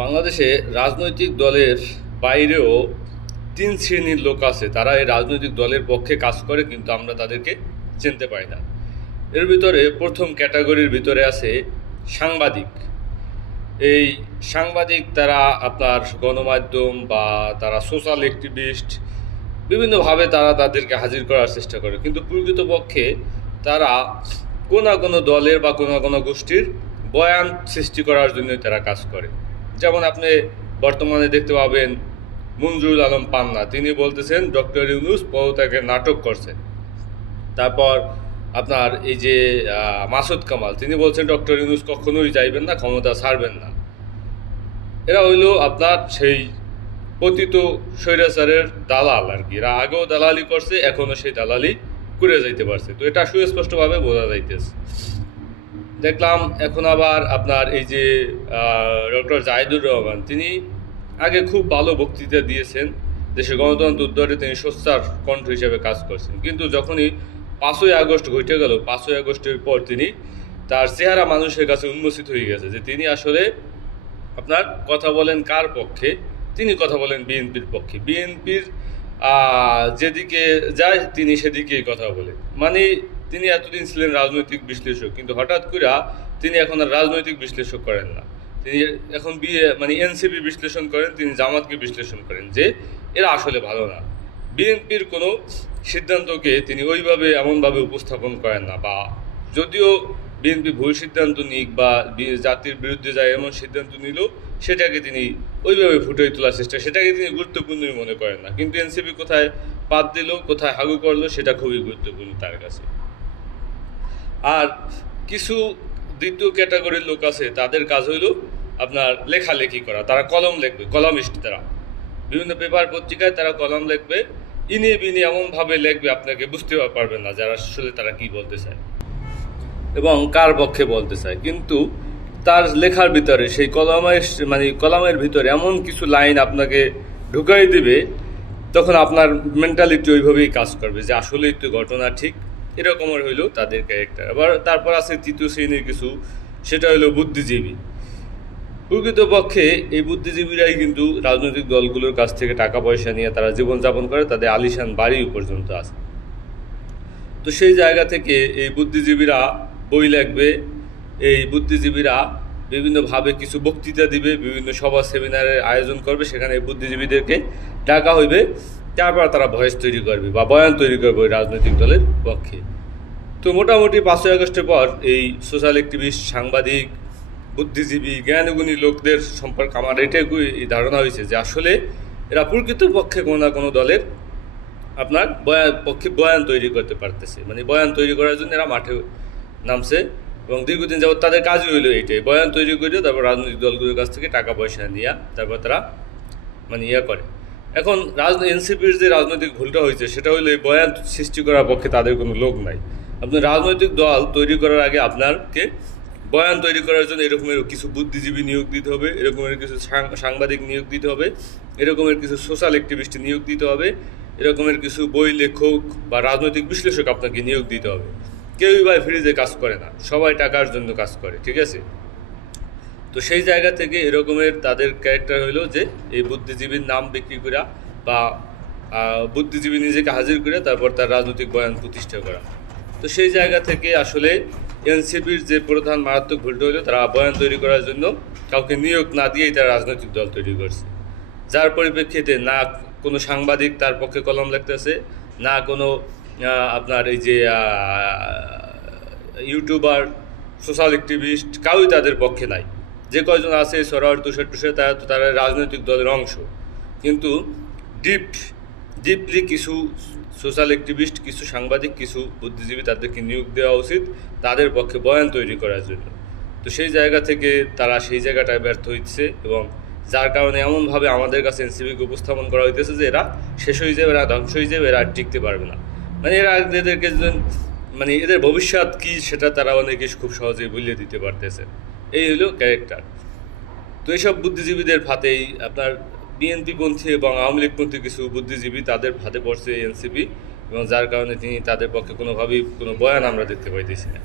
বাংলাদেশে রাজনৈতিক দলের বাইরেও তিন শ্রেণীর লোক আছে, তারা এই রাজনৈতিক দলের পক্ষে কাজ করে কিন্তু আমরা তাদেরকে চিনতে পারি না। এর ভিতরে প্রথম ক্যাটাগরির ভিতরে আছে সাংবাদিক। এই সাংবাদিক তারা আপনার গণমাধ্যম বা তারা সোশ্যাল অ্যাক্টিভিস্ট বিভিন্নভাবে তারা তাদেরকে হাজির করার চেষ্টা করে, কিন্তু প্রকৃতপক্ষে তারা কোনো দলের বা কোনো গোষ্ঠীর বয়ান সৃষ্টি করার জন্যই তারা কাজ করে। যেমন আপনি বর্তমানে দেখতে পাবেন মঞ্জুরুল আলম পান্না, তিনি বলতেছেন ডক্টর ইউনূস পদত্যাগের নাটক করছেন। তারপর আপনার এই যে মাসুদ কামাল, তিনি বলছেন ডক্টর ইউনূস কখনোই যাইবেন না, ক্ষমতা ছাড়বেন না। এরা হইল আপনার সেই পতিত স্বৈরাচারের দালাল আর কি। এরা আগেও দালালি করছে, এখনও সেই দালালি করে যাইতে পারছে। তো এটা সুস্পষ্টভাবে বোঝা যাইতেছে। দেখলাম এখন আবার আপনার এই যে ডক্টর জাহিদুর রহমান, তিনি আগে খুব ভালো বক্তৃতা দিয়েছেন, দেশের গণতন্ত্র উদ্ধারে তিনি সোচ্চার কণ্ঠ হিসেবে কাজ করছেন, কিন্তু যখনই 5ই আগস্ট ঘটে গেল, 5ই আগস্টের পর তিনি তার চেহারা মানুষের কাছে উন্মোচিত হয়ে গেছে যে তিনি আসলে আপনার কথা বলেন কার পক্ষে। তিনি কথা বলেন বিএনপির পক্ষে। বিএনপির যেদিকে যায় তিনি সেদিকেই কথা বলে। মানে তিনি এতদিন ছিলেন রাজনৈতিক বিশ্লেষক, কিন্তু হঠাৎ করে তিনি এখন আর রাজনৈতিক বিশ্লেষক করেন না, তিনি এখন এনসিপি বিশ্লেষণ করেন, তিনি জামাতকে বিশ্লেষণ করেন যে এরা আসলে ভালো না। বিএনপির কোনো সিদ্ধান্তকে তিনি ওইভাবে এমনভাবে উপস্থাপন করেন না, বা যদিও বিএনপি ভুল সিদ্ধান্ত নিক বা জাতির বিরুদ্ধে যায় এমন সিদ্ধান্ত নিল, সেটাকে তিনি ওইভাবে ফুটিয়ে তোলার চেষ্টা, সেটাকে তিনি গুরুত্বপূর্ণই মনে করেন না। কিন্তু এনসিপি কোথায় পাত দিল, কোথায় হাগু করলো, সেটা খুবই গুরুত্বপূর্ণ তার কাছে। আর কিছু দ্বিতীয় ক্যাটাগরির লোক আছে, তাদের কাজ হইল আপনার লেখালেখি করা। তারা কলম লিখবে, কলামিস্ট। তারা বিভিন্ন পেপার পত্রিকায় তারা কলম লিখবে, ইনি বিনি এমনভাবে লিখবে আপনাকে বুঝতে পারবেন না যারা আসলে তারা কি বলতে চায় এবং কার পক্ষে বলতে চায়। কিন্তু তার লেখার ভিতরে সেই কলমের ভিতরে এমন কিছু লাইন আপনাকে ঢুকাই দিবে, তখন আপনার মেন্টালিটি ওইভাবেই কাজ করবে যে আসলেই তো ঘটনা ঠিক। এরকমের হইল তাদের ক্যারেক্টার। আবার তারপর আছে তৃতীয় শ্রেণীর কিছু, সেটা হইল বুদ্ধিজীবী। প্রকৃতপক্ষে এই বুদ্ধিজীবীরাই কিন্তু রাজনৈতিক দলগুলোর কাছ থেকে টাকা পয়সা নিয়ে তারা জীবনযাপন করে, তাদের আলিশান বাড়ি পর্যন্ত আছে। তো সেই জায়গা থেকে এই বুদ্ধিজীবীরা বই লিখবে, এই বুদ্ধিজীবীরা বিভিন্নভাবে কিছু বক্তৃতা দিবে, বিভিন্ন সভা সেমিনারের আয়োজন করবে, সেখানে এই বুদ্ধিজীবীদেরকে ডাকা হইবে। তারপর তারা ভয়েস তৈরি করবে বা বয়ান তৈরি করবে ওই রাজনৈতিক দলের পক্ষে। তো মোটামুটি 5ই আগস্টের পর এই সোশ্যাল অ্যাক্টিভিস্ট, সাংবাদিক, বুদ্ধিজীবী, জ্ঞানগুণী লোকদের সম্পর্কে আমার এটাই ধারণা হয়েছে যে আসলে এরা প্রকৃতপক্ষে কোনো দলের আপনার বয়ান তৈরি করতে পারতেছে। বয়ান তৈরি করার জন্য এরা মাঠে নামছে এবং দীর্ঘদিন যাবত তাদের কাজই হইলো এইটাই, বয়ান তৈরি করে তারপর রাজনৈতিক দলগুলোর কাছ থেকে টাকা পয়সা নিয়ে তারপর তারা করে। এখন এনসিপির যে রাজনৈতিক ভুলটা হয়েছে সেটা হলো এই বয়ান সৃষ্টি করার পক্ষে তাদের কোনো লোক নাই। আপনি রাজনৈতিক দল তৈরি করার আগে আপনাকে বয়ান তৈরি করার জন্য এরকমের কিছু বুদ্ধিজীবী নিয়োগ দিতে হবে, এরকমের কিছু সাংবাদিক নিয়োগ দিতে হবে, এরকমের কিছু সোশ্যাল অ্যাক্টিভিস্ট নিয়োগ দিতে হবে, এরকমের কিছু বই লেখক বা রাজনৈতিক বিশ্লেষক আপনাকে নিয়োগ দিতে হবে। কেউই ভাই ফ্রিজে কাজ করে না, সবাই টাকার জন্য কাজ করে, ঠিক আছে? তো সেই জায়গা থেকে এরকমের তাদের ক্যারেক্টার হইল যে এই বুদ্ধিজীবীর নাম বিক্রি করা বা বুদ্ধিজীবী নিজেকে হাজির করে তারপর তার রাজনৈতিক বয়ান প্রতিষ্ঠা করা। তো সেই জায়গা থেকে আসলে এনসিপির যে প্রধান মারাত্মক ভুলটা হইল, তারা বয়ান তৈরি করার জন্য কাউকে নিয়োগ না দিয়েই তারা রাজনৈতিক দল তৈরি করছে, যার পরিপ্রেক্ষিতে না কোনো সাংবাদিক তার পক্ষে কলম লিখতেছে, না কোনো আপনার এই যে ইউটিউবার, সোশ্যাল অ্যাক্টিভিস্ট, কাউই তাদের পক্ষে নাই। যে কয়জন আছে সরার তুষার তারা রাজনৈতিক দলের অংশ, কিন্তু ডিপলি কিছু সোশ্যাল অ্যাক্টিভিস্ট, কিছু সাংবাদিক, কিছু বুদ্ধিজীবী তাদেরকে নিয়োগ দেওয়া উচিত তাদের পক্ষে বয়ান তৈরি করার জন্য। তো সেই জায়গা থেকে তারা সেই জায়গাটায় ব্যর্থ হচ্ছে এবং যার কারণে এমনভাবে আমাদের কাছে এনসিপিকে উপস্থাপন করা হইতেছে যে এরা শেষ হয়ে যাবে, এরা ধ্বংস হয়ে যাবে, এরা আর টিকতে পারবে না। এরা এদেরকে এদের ভবিষ্যৎ কি সেটা তারা অনেকে খুব সহজেই বুঝিয়ে দিতে পারতেছে। এই হলো ক্যারেক্টার। তো এইসব বুদ্ধিজীবীদের ফাঁদেই আপনার বিএনপিপন্থী এবং আওয়ামী লীগপন্থী কিছু বুদ্ধিজীবী তাদের ফাঁদে পড়ছে এনসিপি, এবং যার কারণে তিনি তাদের পক্ষে কোনোভাবেই কোনো বয়ান আমরা দেখতে পাইতেছি না।